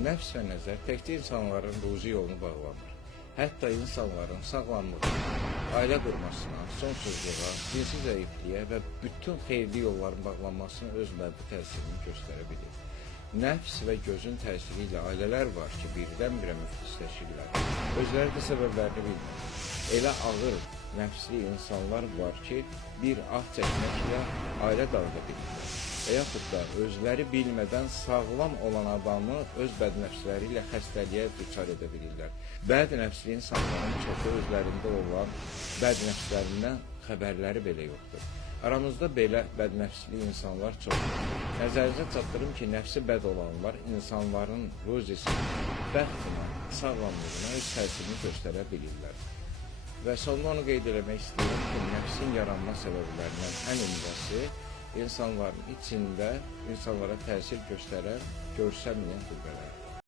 Nəfs və nəzər təkcə insanların ruzi yolunu bağlamır. Hətta insanların sağlamlığa, ailə qurmasına, sonsuzluğa, cinsi zəifliyə və bütün xeyirli yolların bağlanmasına öz mənfi təsirini göstərə bilir. Nəfs və gözün təsiri ilə ailələr var ki, birdən-birə müflisləşirlər. Özləri də səbəblərini bilmir. Elə ağır, nəfsli insanlar var ki, bir ah çəkməklə ailə dağıda bilirlər. Və yaxud da özləri bilmədən sağlam olan adamı öz bədnəfsləri ilə xəstəliyə düçar edə bilirlər. Bəd nəfsli insanların çoxu özlərində olan bədnəfslərindən xəbərləri belə yoxdur. Aramızda belə bədnəfsli insanlar çoxdur. Nəzərinizə çatdırım ki, nəfsi bəd olanlar insanların ruzisinə, bəxtinə, sağlamlığına öz təsirini göstərə bilirlər. Və sonunda onu qeyd eləmək istəyirəm ki, nəfsin yaranma səbəblərindən ən ümrəsi insanların içində insanlara təsir göstərən, görsənməyən qüvvələrdir.